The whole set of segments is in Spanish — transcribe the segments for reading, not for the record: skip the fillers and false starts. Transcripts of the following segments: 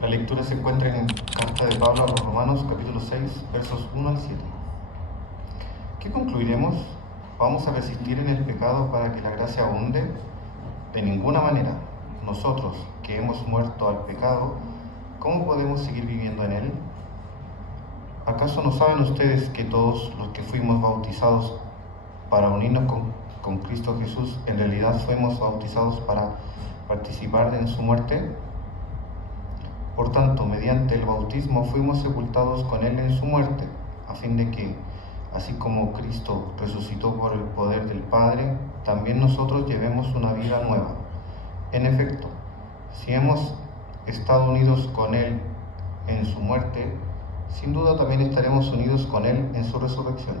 La lectura se encuentra en Carta de Pablo a los Romanos, capítulo 6, versos 1 al 7. ¿Qué concluiremos? ¿Vamos a persistir en el pecado para que la gracia abunde? De ninguna manera. Nosotros, que hemos muerto al pecado, ¿cómo podemos seguir viviendo en él? ¿Acaso no saben ustedes que todos los que fuimos bautizados para unirnos con Cristo Jesús, en realidad fuimos bautizados para participar en su muerte? Por tanto, mediante el bautismo fuimos sepultados con Él en su muerte, a fin de que, así como Cristo resucitó por el poder del Padre, también nosotros llevemos una vida nueva. En efecto, si hemos estado unidos con Él en su muerte, sin duda también estaremos unidos con Él en su resurrección.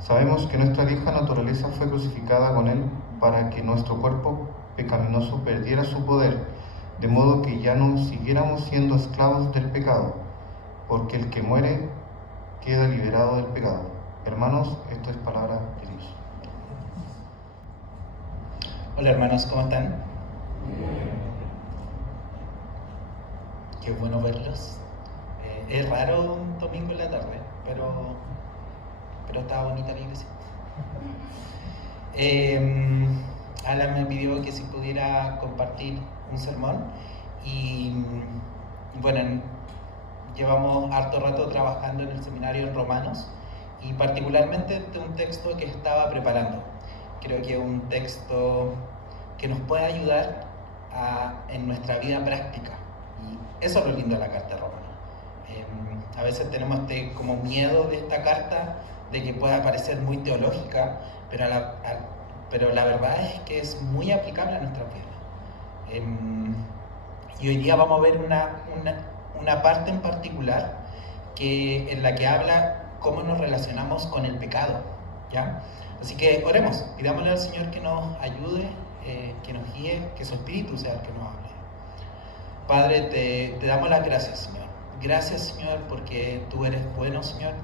Sabemos que nuestra vieja naturaleza fue crucificada con Él para que nuestro cuerpo pecaminoso perdiera su poder, de modo que ya no siguiéramos siendo esclavos del pecado, porque el que muere queda liberado del pecado. Hermanos, esto es palabra de Dios. Hola hermanos, ¿cómo están? Qué bueno verlos. Es raro un domingo en la tarde, pero estaba bonita la iglesia. Alan me pidió que si pudiera compartir un sermón y bueno, llevamos harto rato trabajando en el seminario en Romanos y particularmente de un texto que estaba preparando. Creo que es un texto que nos puede ayudar en nuestra vida práctica y eso es lo lindo de la carta de Romanos. A veces tenemos como miedo de esta carta, de que pueda parecer muy teológica, pero la verdad es que es muy aplicable a nuestra vida. Y hoy día vamos a ver una parte en particular en la que habla cómo nos relacionamos con el pecado, ¿ya? Así que oremos, pidámosle al Señor que nos ayude, que nos guíe, que su Espíritu sea el que nos hable. Padre, te damos las gracias, Señor. Gracias, Señor, porque tú eres bueno, Señor.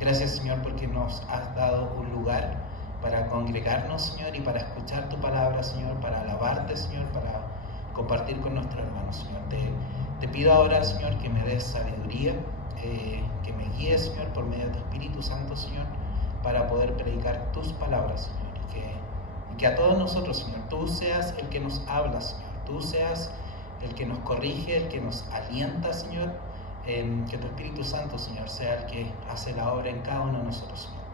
Gracias, Señor, porque nos has dado un lugar para congregarnos, Señor, y para escuchar tu palabra, Señor, para alabarte, Señor, para compartir con nuestros hermanos, Señor. Te pido ahora, Señor, que me des sabiduría, que me guíes, Señor, por medio de tu Espíritu Santo, Señor, para poder predicar tus palabras, Señor, y que a todos nosotros, Señor, tú seas el que nos habla, Señor, tú seas el que nos corrige, el que nos alienta, Señor, que tu Espíritu Santo, Señor, sea el que hace la obra en cada uno de nosotros, Señor.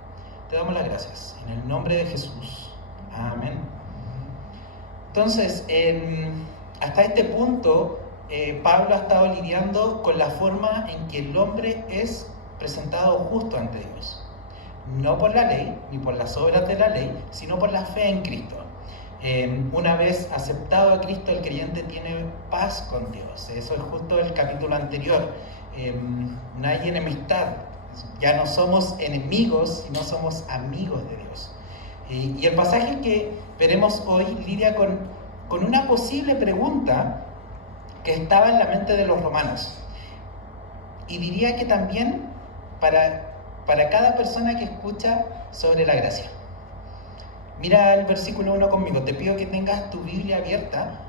Te damos las gracias, en el nombre de Jesús. Amén. Entonces, hasta este punto, Pablo ha estado lidiando con la forma en que el hombre es presentado justo ante Dios. No por la ley, ni por las obras de la ley, sino por la fe en Cristo. Una vez aceptado a Cristo, el creyente tiene paz con Dios. Eso es justo el capítulo anterior. No hay enemistad. Ya no somos enemigos, sino somos amigos de Dios. Y el pasaje que veremos hoy lidia con una posible pregunta que estaba en la mente de los romanos. Y diría que también para cada persona que escucha sobre la gracia. Mira el versículo 1 conmigo. Te pido que tengas tu Biblia abierta.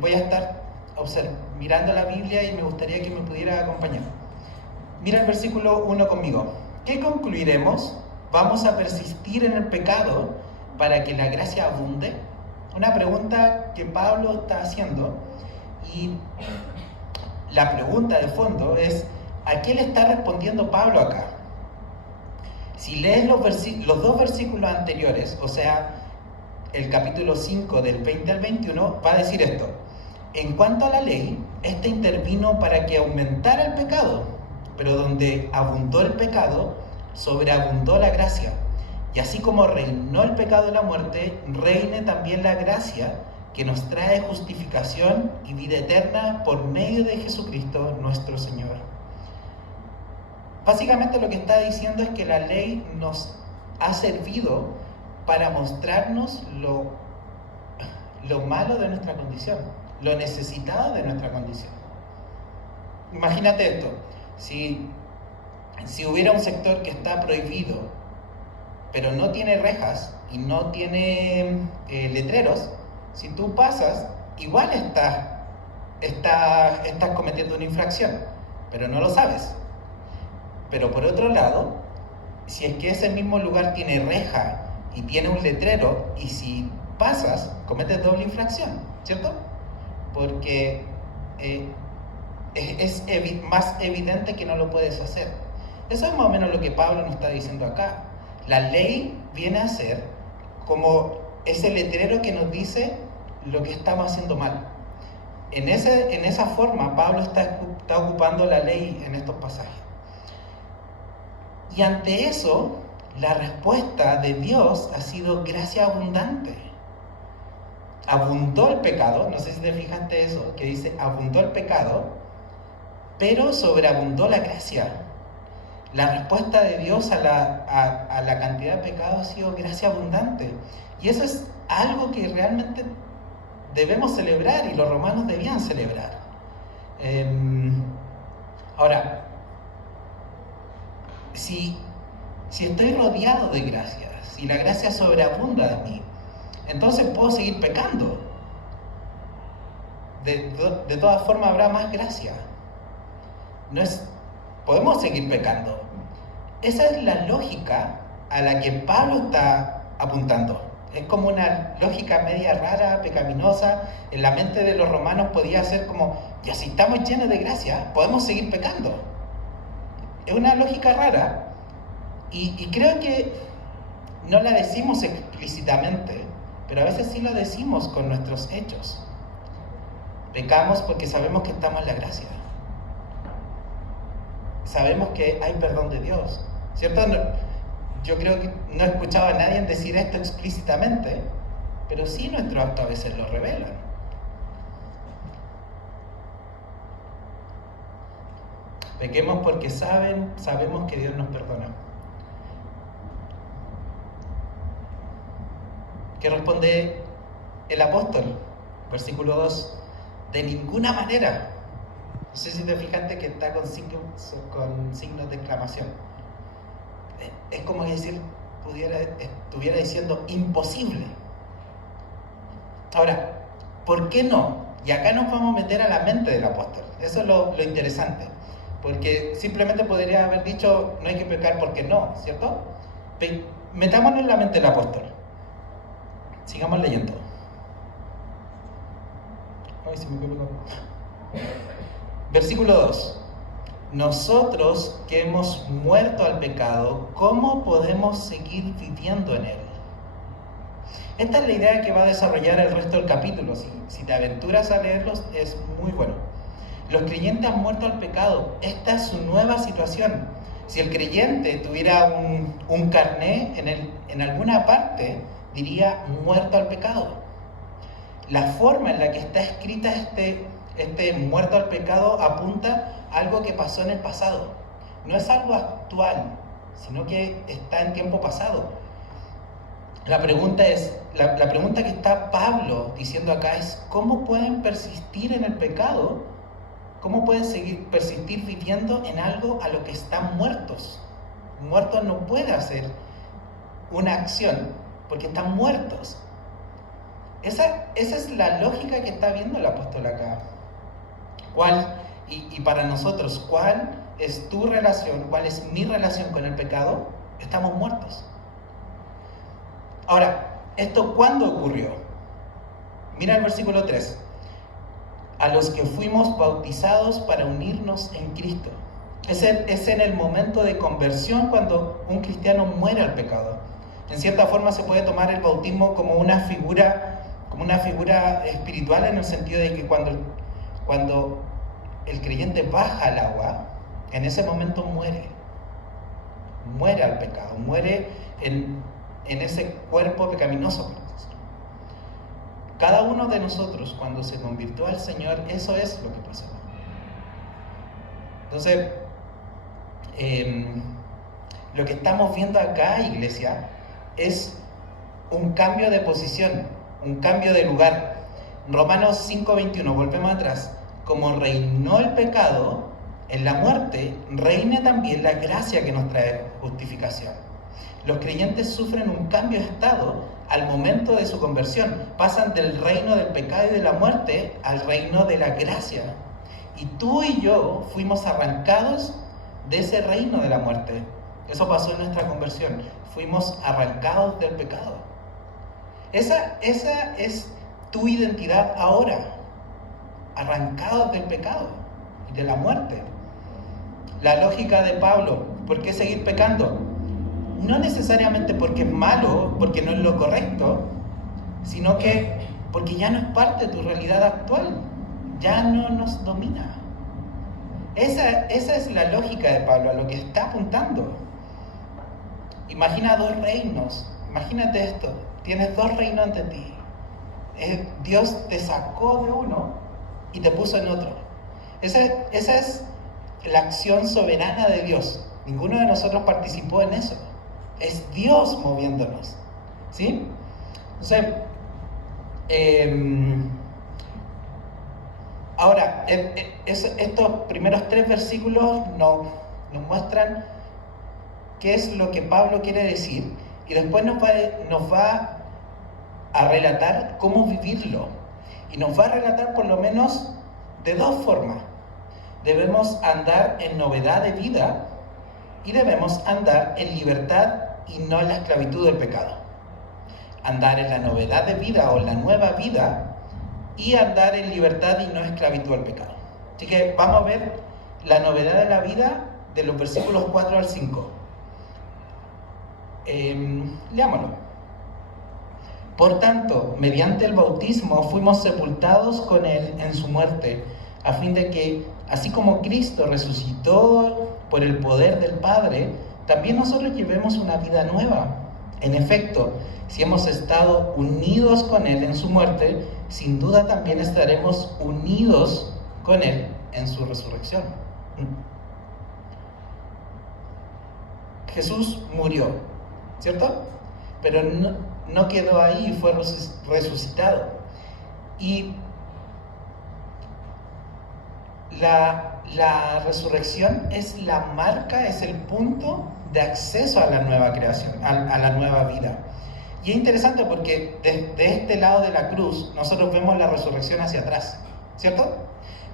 Voy a estar mirando la Biblia y me gustaría que me pudiera acompañar. Mira el versículo 1 conmigo. ¿Qué concluiremos? ¿Vamos a persistir en el pecado para que la gracia abunde? Una pregunta que Pablo está haciendo. Y la pregunta de fondo es, ¿a qué le está respondiendo Pablo acá? Si lees los dos versículos anteriores, o sea, el capítulo 5 del 20 al 21, va a decir esto. En cuanto a la ley, esta intervino para que aumentara el pecado, pero donde abundó el pecado, sobreabundó la gracia. Y así como reinó el pecado y la muerte, reine también la gracia, que nos trae justificación y vida eterna por medio de Jesucristo nuestro Señor. Básicamente lo que está diciendo es que la ley nos ha servido para mostrarnos lo malo de nuestra condición, lo necesitado de nuestra condición. Imagínate esto, si hubiera un sector que está prohibido, pero no tiene rejas y no tiene letreros, si tú pasas, igual estás estás cometiendo una infracción, pero no lo sabes. Pero por otro lado, si es que ese mismo lugar tiene reja y tiene un letrero, y si pasas, cometes doble infracción, ¿cierto? Porque es más evidente que no lo puedes hacer. Eso es más o menos lo que Pablo nos está diciendo acá. La ley viene a ser como ese letrero que nos dice lo que estamos haciendo mal. En esa forma, Pablo está ocupando la ley en estos pasajes. Y ante eso, la respuesta de Dios ha sido gracia abundante. Abundó el pecado, no sé si te fijaste eso, que dice abundó el pecado, pero sobreabundó la gracia. La respuesta de Dios a la cantidad de pecado ha sido gracia abundante. Y eso es algo que realmente debemos celebrar, y los romanos debían celebrar. Ahora, si estoy rodeado de gracia, si la gracia sobreabunda de mí, entonces puedo seguir pecando. De todas formas habrá más gracia. Podemos seguir pecando. Esa es la lógica a la que Pablo está apuntando. Es como una lógica media rara, pecaminosa. En la mente de los romanos podía ser como, ya si estamos llenos de gracia, podemos seguir pecando. Es una lógica rara, y creo que no la decimos explícitamente, pero a veces sí lo decimos con nuestros hechos. Pecamos porque sabemos que estamos en la gracia. Sabemos que hay perdón de Dios, ¿cierto? Yo creo que no he escuchado a nadie decir esto explícitamente, pero sí nuestros actos a veces lo revelan. Pequemos porque sabemos que Dios nos perdona. ¿Qué responde el apóstol? Versículo 2. De ninguna manera. No sé si te fijaste que está con signos de exclamación. Es como decir, estuviera diciendo imposible. Ahora, ¿por qué no? Y acá nos vamos a meter a la mente del apóstol. Eso es lo interesante. Porque simplemente podría haber dicho, no hay que pecar porque no, ¿cierto? Metámonos en la mente del apóstol. Sigamos leyendo. Ay, se me colgó. Versículo 2. Nosotros que hemos muerto al pecado, ¿cómo podemos seguir viviendo en él? Esta es la idea que va a desarrollar el resto del capítulo. Si te aventuras a leerlos, es muy bueno. Los creyentes han muerto al pecado. Esta es su nueva situación. Si el creyente tuviera un carné en alguna parte, diría muerto al pecado. La forma en la que está escrita este muerto al pecado apunta a algo que pasó en el pasado. No es algo actual, sino que está en tiempo pasado. La pregunta que está Pablo diciendo acá es: ¿cómo pueden persistir en el pecado? ¿Cómo pueden persistir viviendo en algo a lo que están muertos? Muertos no puede hacer una acción porque están muertos. Esa es la lógica que está viendo el apóstol acá. Y para nosotros, ¿cuál es tu relación? ¿Cuál es mi relación con el pecado? Estamos muertos. Ahora, ¿esto cuándo ocurrió? Mira el versículo 3. A los que fuimos bautizados para unirnos en Cristo. Es en el momento de conversión cuando un cristiano muere al pecado. En cierta forma se puede tomar el bautismo como una figura espiritual, en el sentido de que cuando el creyente baja al agua, en ese momento muere al pecado, muere en ese cuerpo pecaminoso. Cada uno de nosotros, cuando se convirtió al Señor, eso es lo que pasó. Entonces, lo que estamos viendo acá, iglesia, es un cambio de posición, un cambio de lugar. Romanos 5:21, volvemos atrás. Como reinó el pecado en la muerte, reine también la gracia que nos trae justificación. Los creyentes sufren un cambio de estado al momento de su conversión. Pasan del reino del pecado y de la muerte al reino de la gracia. Y tú y yo fuimos arrancados de ese reino de la muerte. Eso pasó en nuestra conversión. Fuimos arrancados del pecado. Esa es tu identidad ahora. Arrancados del pecado y de la muerte. La lógica de Pablo, ¿por qué seguir pecando? No necesariamente porque es malo, porque no es lo correcto, sino que porque ya no es parte de tu realidad actual, ya no nos domina. Esa es la lógica de Pablo, a lo que está apuntando. Imagina dos reinos, imagínate esto, tienes dos reinos ante ti. Dios te sacó de uno y te puso en otro. Esa es la acción soberana de Dios. Ninguno de nosotros participó en eso. Es Dios moviéndonos, ¿sí? Entonces, ahora, estos primeros 3 versículos nos muestran qué es lo que Pablo quiere decir, y después nos va a relatar cómo vivirlo, y nos va a relatar por lo menos de 2 formas. Debemos andar en novedad de vida, y debemos andar en libertad y no en la esclavitud del pecado. Andar en la novedad de vida o en la nueva vida y andar en libertad y no esclavitud al pecado. Así que vamos a ver la novedad de la vida de los versículos 4 al 5. Leámoslo. Por tanto, mediante el bautismo fuimos sepultados con Él en su muerte, a fin de que, así como Cristo resucitó por el poder del Padre, también nosotros llevemos una vida nueva. En efecto, si hemos estado unidos con Él en su muerte, sin duda también estaremos unidos con Él en su resurrección. Jesús murió, ¿cierto? Pero no quedó ahí, fue resucitado. Y la resurrección es la marca, es el punto de acceso a la nueva creación, a la nueva vida. Y es interesante porque de este lado de la cruz nosotros vemos la resurrección hacia atrás, ¿cierto?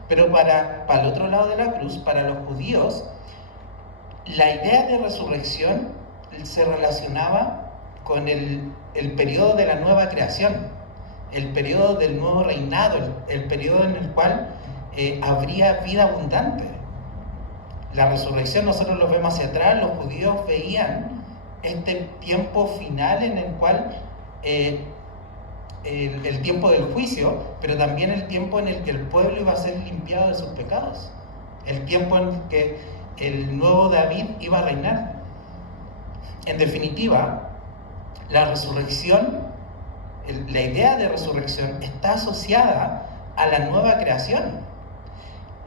Pero para el otro lado de la cruz, para los judíos, la idea de resurrección se relacionaba con el periodo de la nueva creación, el periodo del nuevo reinado, el periodo en el cual habría vida abundante. La resurrección nosotros lo vemos hacia atrás, los judíos veían este tiempo final en el cual el tiempo del juicio, pero también el tiempo en el que el pueblo iba a ser limpiado de sus pecados, el tiempo en que el nuevo David iba a reinar. En definitiva, la resurrección, la idea de resurrección está asociada a la nueva creación.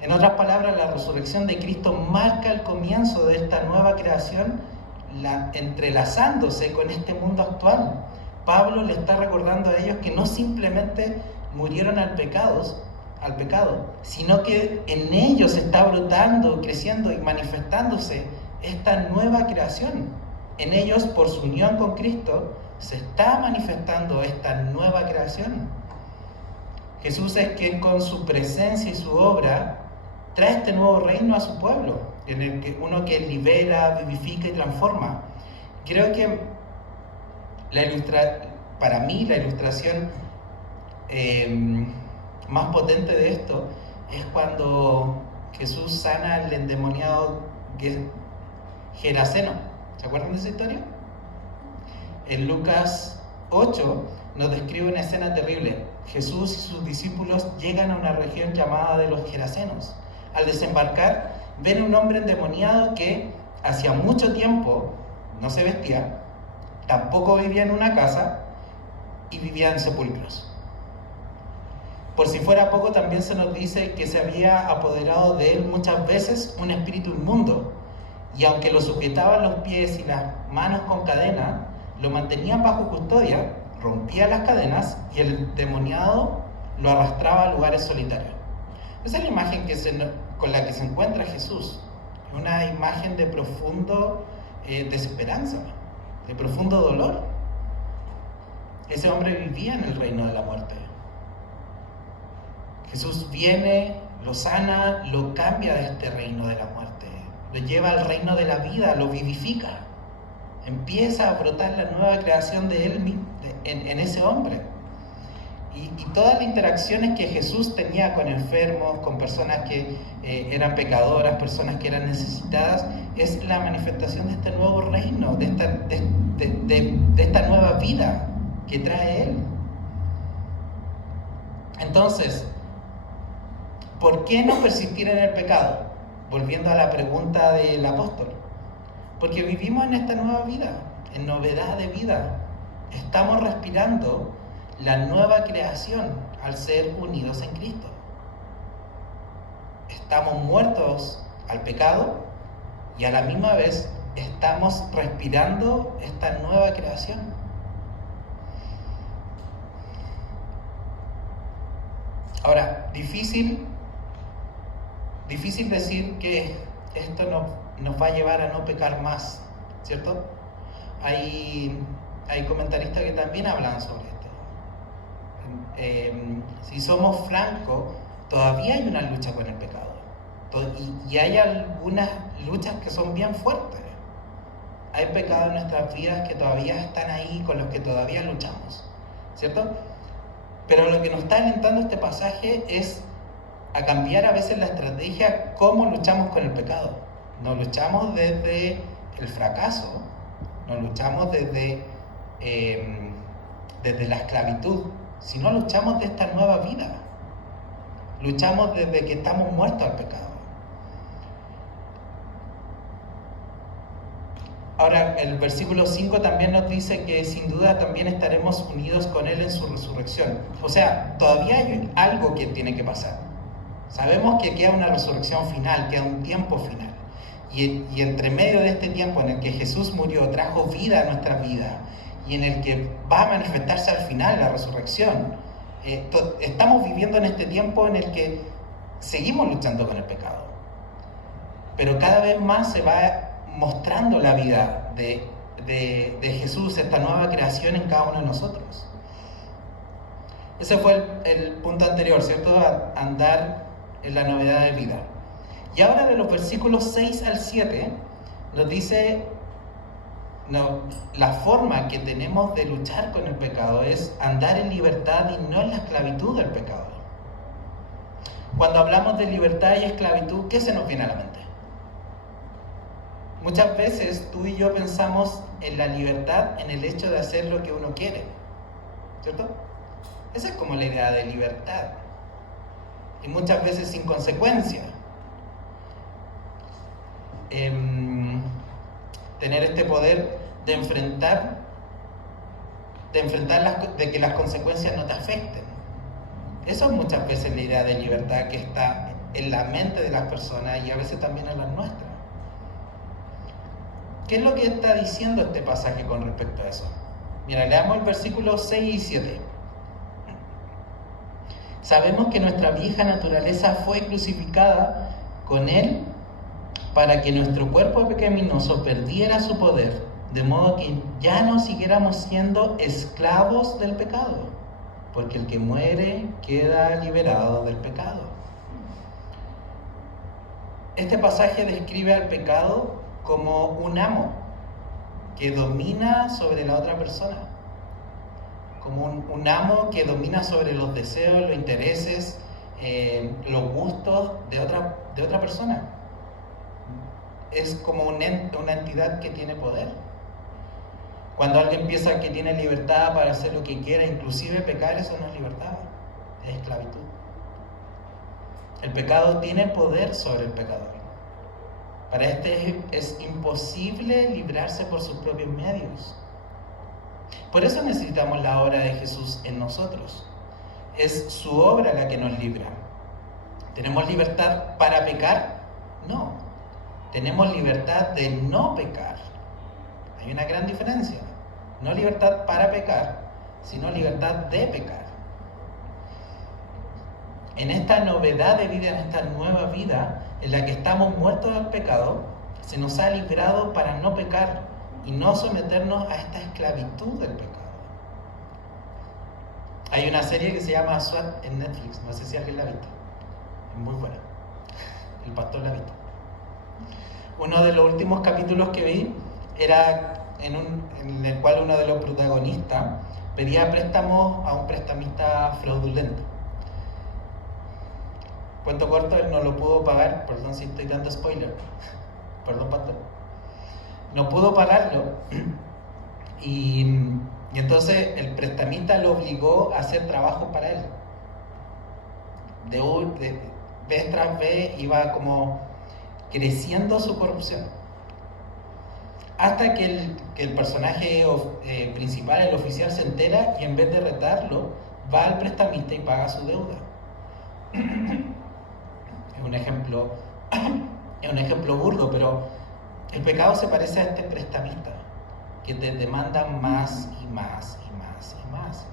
En otras palabras, la resurrección de Cristo marca el comienzo de esta nueva creación, entrelazándose con este mundo actual. Pablo le está recordando a ellos que no simplemente murieron al pecado, sino que en ellos está brotando, creciendo y manifestándose esta nueva creación. En ellos, por su unión con Cristo, se está manifestando esta nueva creación. Jesús es quien con su presencia y su obra trae este nuevo reino a su pueblo, en el que uno que libera, vivifica y transforma. Creo que para mí la ilustración más potente de esto es cuando Jesús sana al endemoniado Geraseno. ¿Se acuerdan de esa historia? En Lucas 8 nos describe una escena terrible. Jesús y sus discípulos llegan a una región llamada de los Gerasenos. Al desembarcar, ven a un hombre endemoniado que hacía mucho tiempo no se vestía, tampoco vivía en una casa y vivía en sepulcros. Por si fuera poco, también se nos dice que se había apoderado de él muchas veces un espíritu inmundo, y aunque lo sujetaban los pies y las manos con cadenas, lo mantenían bajo custodia, rompía las cadenas y el endemoniado lo arrastraba a lugares solitarios. Esa es la imagen con la que se encuentra Jesús, una imagen de profundo desesperanza. de profundo dolor. Ese hombre vivía en el reino de la muerte. Jesús viene, lo sana, lo cambia de este reino de la muerte, lo lleva al reino de la vida, lo vivifica. Empieza a brotar la nueva creación de él en ese hombre. Y todas las interacciones que Jesús tenía con enfermos, con personas que eran pecadoras, personas que eran necesitadas, es la manifestación de este nuevo reino, de esta nueva vida que trae Él. Entonces, ¿por qué no persistir en el pecado? Volviendo a la pregunta del apóstol. Porque vivimos en esta nueva vida, en novedad de vida. Estamos respirando la nueva creación al ser unidos en Cristo. Estamos muertos al pecado y a la misma vez estamos respirando esta nueva creación. Ahora, difícil decir que esto nos va a llevar a no pecar más, ¿cierto? Hay comentaristas que también hablan sobre esto. Si somos francos, todavía hay una lucha con el pecado. Y hay algunas luchas que son bien fuertes. Hay pecados en nuestras vidas que todavía están ahí, con los que todavía luchamos, ¿cierto? Pero lo que nos está alentando este pasaje es a cambiar a veces la estrategia, cómo luchamos con el pecado. No luchamos desde el fracaso, no luchamos desde la esclavitud, sino luchamos de esta nueva vida. Luchamos desde que estamos muertos al pecado. Ahora, el versículo 5 también nos dice que sin duda también estaremos unidos con Él en su resurrección. O sea, todavía hay algo que tiene que pasar. Sabemos que queda una resurrección final, queda un tiempo final. Y entre medio de este tiempo en el que Jesús murió, trajo vida a nuestra vida, y en el que va a manifestarse al final la resurrección, estamos viviendo en este tiempo en el que seguimos luchando con el pecado. Pero cada vez más se va mostrando la vida de Jesús, esta nueva creación en cada uno de nosotros. Ese fue el punto anterior, ¿cierto? Andar en la novedad de vida. Y ahora de los versículos 6 al 7 nos dice la forma que tenemos de luchar con el pecado es andar en libertad y no en la esclavitud del pecado. Cuando hablamos de libertad y esclavitud, ¿qué se nos viene a la mente? Muchas veces tú y yo pensamos en la libertad en el hecho de hacer lo que uno quiere, ¿cierto? Esa es como la idea de libertad. Y muchas veces sin consecuencia. Tener este poder de enfrentar de que las consecuencias no te afecten. Eso es muchas veces la idea de libertad que está en la mente de las personas y a veces también en las nuestras. ¿Qué es lo que está diciendo este pasaje con respecto a eso? Mira, leamos el versículo 6 y 7. Sabemos que nuestra vieja naturaleza fue crucificada con Él para que nuestro cuerpo pecaminoso perdiera su poder, de modo que ya no siguiéramos siendo esclavos del pecado, porque el que muere queda liberado del pecado. Este pasaje describe al pecado como un amo que domina sobre la otra persona, como un amo que domina sobre los deseos, los intereses, los gustos de otra persona. Es como una entidad que tiene poder. Cuando alguien piensa que tiene libertad para hacer lo que quiera, inclusive pecar, eso no es libertad, es esclavitud. El pecado tiene poder sobre el pecador. Para este es imposible librarse por sus propios medios. Por eso necesitamos la obra de Jesús en nosotros. Es su obra la que nos libra. ¿Tenemos libertad para pecar? No. Tenemos libertad de no pecar. Hay una gran diferencia. No libertad para pecar, sino libertad de pecar. En esta novedad de vida, en esta nueva vida, en la que estamos muertos al pecado, se nos ha librado para no pecar y no someternos a esta esclavitud del pecado. Hay una serie que se llama SWAT en Netflix, no sé si alguien la ha visto, es muy buena, el pastor la ha visto. Uno de los últimos capítulos que vi era en el cual uno de los protagonistas pedía préstamos a un prestamista fraudulento. Cuento corto, él no lo pudo pagar, perdón si estoy dando spoiler, perdón pastor, no pudo pagarlo y entonces el prestamista lo obligó a hacer trabajo para él. De vez tras vez iba como creciendo su corrupción. Hasta que el personaje principal, el oficial, se entera y en vez de retarlo, va al prestamista y paga su deuda. Es un ejemplo burdo, pero el pecado se parece a este prestamista que te demanda más y más y más y más,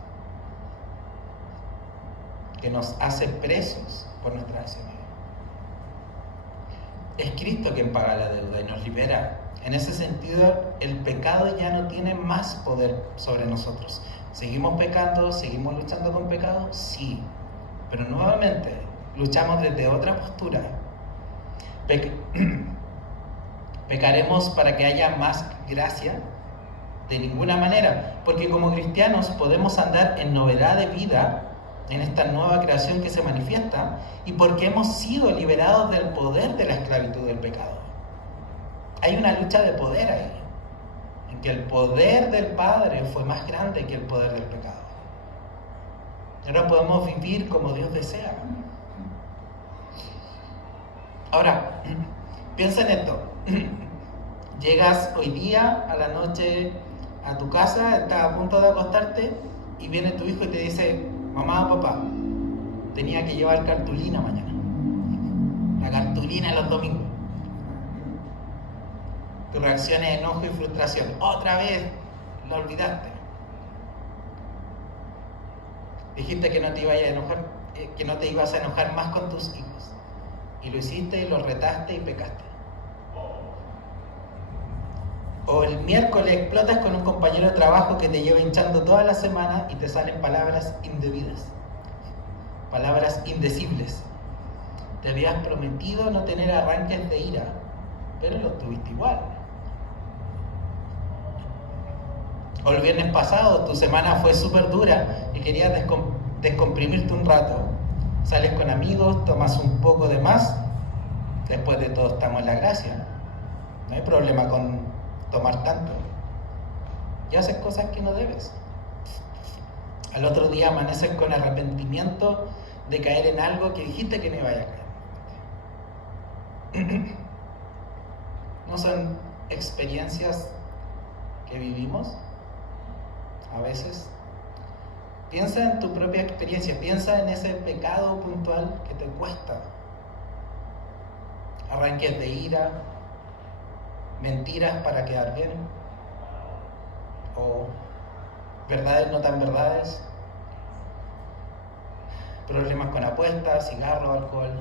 que nos hace presos por nuestras acciones. Es Cristo quien paga la deuda y nos libera. En ese sentido, el pecado ya no tiene más poder sobre nosotros. ¿Seguimos pecando? ¿Seguimos luchando con pecado? Sí, pero nuevamente luchamos desde otra postura. ¿Pecaremos para que haya más gracia? De ninguna manera, porque como cristianos podemos andar en novedad de vida en esta nueva creación que se manifiesta y porque hemos sido liberados del poder de la esclavitud del pecado. Hay una lucha de poder ahí, en que el poder del Padre fue más grande que el poder del pecado. Ahora podemos vivir como Dios desea. Ahora, piensa en esto. Llegas hoy día a la noche a tu casa, estás a punto de acostarte y viene tu hijo y te dice: mamá o papá, tenía que llevar cartulina mañana. La cartulina los domingos. Tu reacción es enojo y frustración. Otra vez la olvidaste. Dijiste que no te ibas a enojar, que no te ibas a enojar más con tus hijos. Y lo hiciste y los retaste y pecaste. O el miércoles explotas con un compañero de trabajo que te lleva hinchando toda la semana y te salen palabras indebidas, palabras indecibles. Te habías prometido no tener arranques de ira, pero lo tuviste igual. O el viernes pasado tu semana fue súper dura y querías descomprimirte un rato. Sales con amigos, tomas un poco de más. Después de todo estamos en la gracia. No hay problema con tomar tanto. Y haces cosas que no debes. Al otro día amaneces con arrepentimiento de caer en algo que dijiste que no iba a caer. ¿No son experiencias que vivimos? A veces. Piensa en tu propia experiencia, piensa en ese pecado puntual que te cuesta. Arranques de ira, mentiras para quedar bien, o verdades no tan verdades, problemas con apuestas, cigarro, alcohol.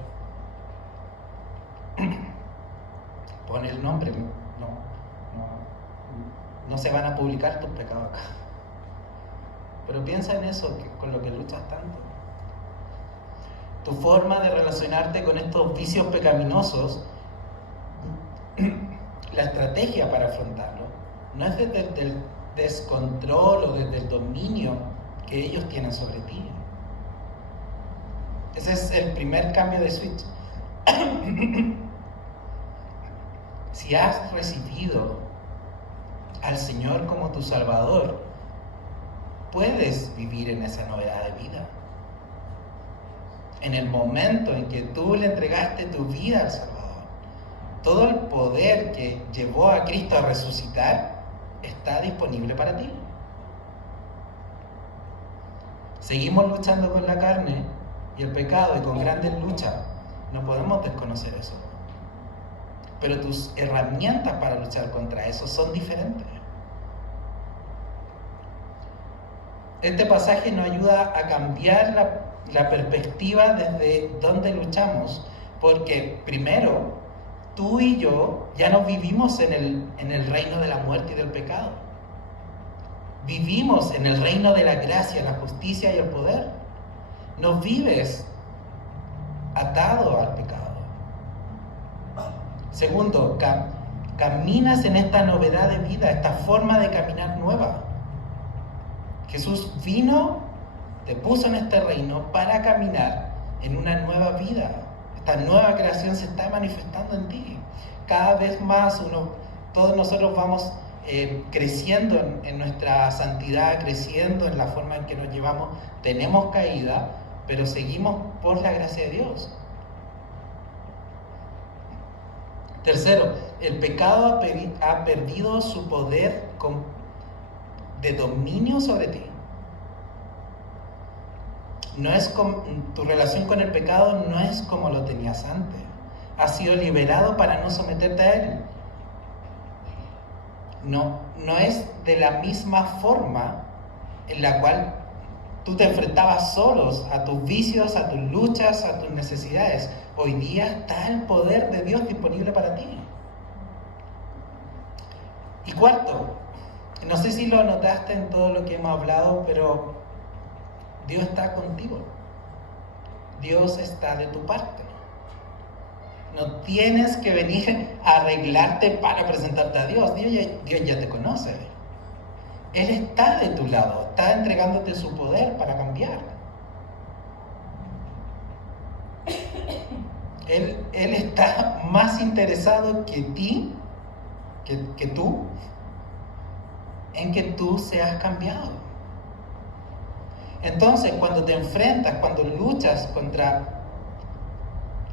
Pon el nombre, no se van a publicar tus pecados acá. Pero piensa en eso, con lo que luchas tanto. Tu forma de relacionarte con estos vicios pecaminosos, la estrategia para afrontarlo, no es desde el descontrol o desde el dominio que ellos tienen sobre ti. Ese es el primer cambio de switch. Si has recibido al Señor como tu Salvador, puedes vivir en esa novedad de vida. En el momento en que tú le entregaste tu vida al Salvador, todo el poder que llevó a Cristo a resucitar está disponible para ti. Seguimos luchando con la carne y el pecado y con grandes luchas. No podemos desconocer eso. Pero tus herramientas para luchar contra eso son diferentes. Este pasaje nos ayuda a cambiar la perspectiva desde donde luchamos, porque primero, tú y yo ya no vivimos en el reino de la muerte y del pecado. Vivimos en el reino de la gracia, la justicia y el poder. No vives atado al pecado. Segundo, caminas en esta novedad de vida, esta forma de caminar nueva. Jesús vino, te puso en este reino para caminar en una nueva vida. Esta nueva creación se está manifestando en ti. Cada vez más todos nosotros vamos creciendo en nuestra santidad, creciendo en la forma en que nos llevamos. Tenemos caída, pero seguimos por la gracia de Dios. Tercero, el pecado ha perdido su poder de dominio sobre ti. Tu relación con el pecado no es como lo tenías antes. Has sido liberado para no someterte a él. No es de la misma forma en la cual tú te enfrentabas solos a tus vicios, a tus luchas, a tus necesidades. Hoy día está el poder de Dios disponible para ti. Y cuarto, no sé si lo notaste en todo lo que hemos hablado, pero Dios está contigo. Dios está de tu parte. No tienes que venir a arreglarte para presentarte a Dios. Dios ya te conoce. Él está de tu lado, está entregándote su poder para cambiar. Él está más interesado que tú, en que tú seas cambiado. Entonces, cuando te enfrentas, cuando luchas contra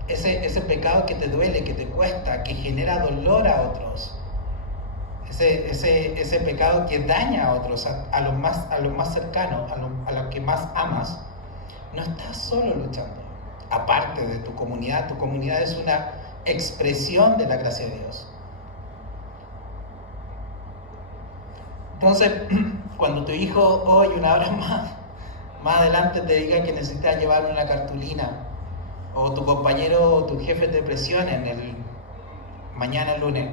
ese pecado que te duele, que te cuesta, que genera dolor a otros, ese pecado que daña a otros, a los más cercanos, a los que más amas, no estás solo luchando. Aparte de tu comunidad es una expresión de la gracia de Dios. Entonces, cuando tu hijo hoy, una hora más adelante, te diga que necesitas llevar una cartulina, o tu compañero o tu jefe te presione mañana lunes,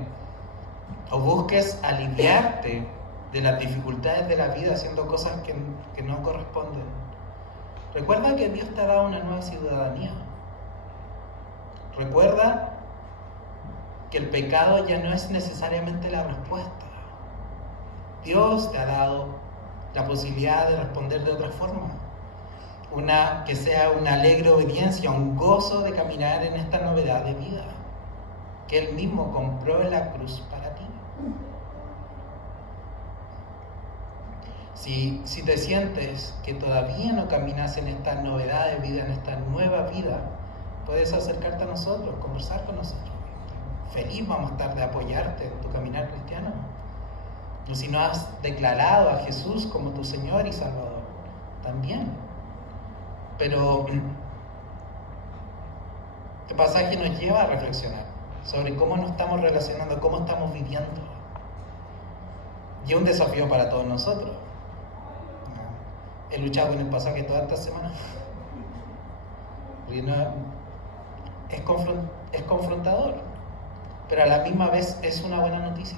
o busques aliviarte de las dificultades de la vida haciendo cosas que no corresponden, recuerda que Dios te ha dado una nueva ciudadanía. Recuerda que el pecado ya no es necesariamente la respuesta. Dios te ha dado la posibilidad de responder de otra forma. Que sea una alegre obediencia, un gozo de caminar en esta novedad de vida que Él mismo compró en la cruz para ti. Si te sientes que todavía no caminas en esta novedad de vida, en esta nueva vida, puedes acercarte a nosotros, conversar con nosotros. Feliz vamos a estar de apoyarte en tu caminar cristiano. O si no has declarado a Jesús como tu Señor y Salvador, también. Pero este pasaje nos lleva a reflexionar sobre cómo nos estamos relacionando, cómo estamos viviendo. Y es un desafío para todos nosotros. He luchado con el pasaje toda esta semana. Es confrontador, pero a la misma vez es una buena noticia.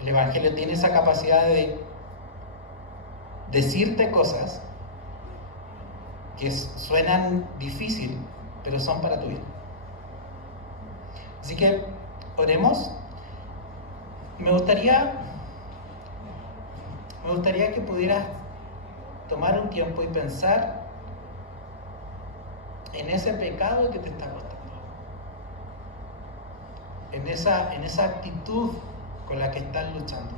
El Evangelio tiene esa capacidad de decirte cosas que suenan difícil, pero son para tu bien. Así que oremos. Me gustaría que pudieras tomar un tiempo y pensar en ese pecado que te está costando, en esa actitud con la que estás luchando,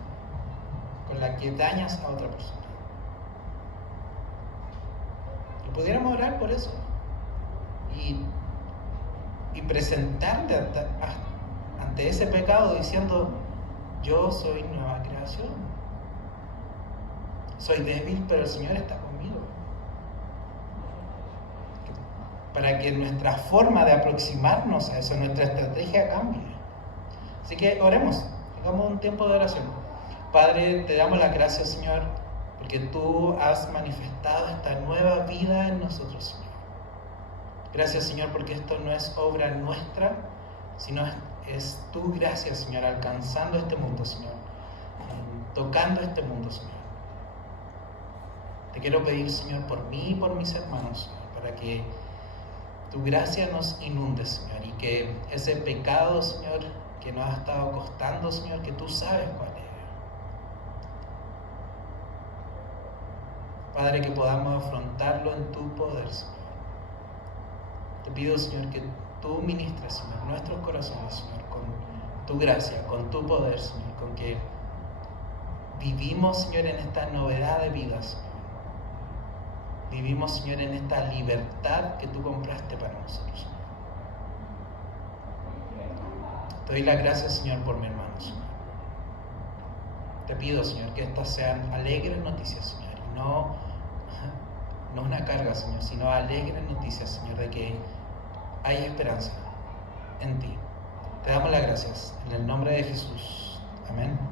con la que dañas a otra persona. Y pudiéramos orar por eso y presentarte ante ese pecado diciendo: yo soy nueva creación, soy débil, pero el Señor está conmigo, para que nuestra forma de aproximarnos a eso, nuestra estrategia cambie. Así que oremos, hagamos un tiempo de oración. Padre, te damos las gracias, Señor, porque tú has manifestado esta nueva vida en nosotros, Señor. Gracias, Señor, porque esto no es obra nuestra, sino es tu gracia, Señor, alcanzando este mundo, Señor, tocando este mundo, Señor. Te quiero pedir, Señor, por mí y por mis hermanos, Señor, para que tu gracia nos inunde, Señor, y que ese pecado, Señor, que nos ha estado costando, Señor, que tú sabes cuál es. Padre, que podamos afrontarlo en tu poder, Señor. Te pido, Señor, que tú ministres, Señor, nuestros corazones, Señor, con tu gracia, con tu poder, Señor, con que vivimos, Señor, en esta novedad de vida, Señor. Vivimos, Señor, en esta libertad que tú compraste para nosotros, Señor. Te doy las gracias, Señor, por mi hermano, Señor. Te pido, Señor, que estas sean alegres noticias, Señor, y no una carga, Señor, sino alegres noticias, Señor, de que hay esperanza en ti. Te damos las gracias en el nombre de Jesús. Amén.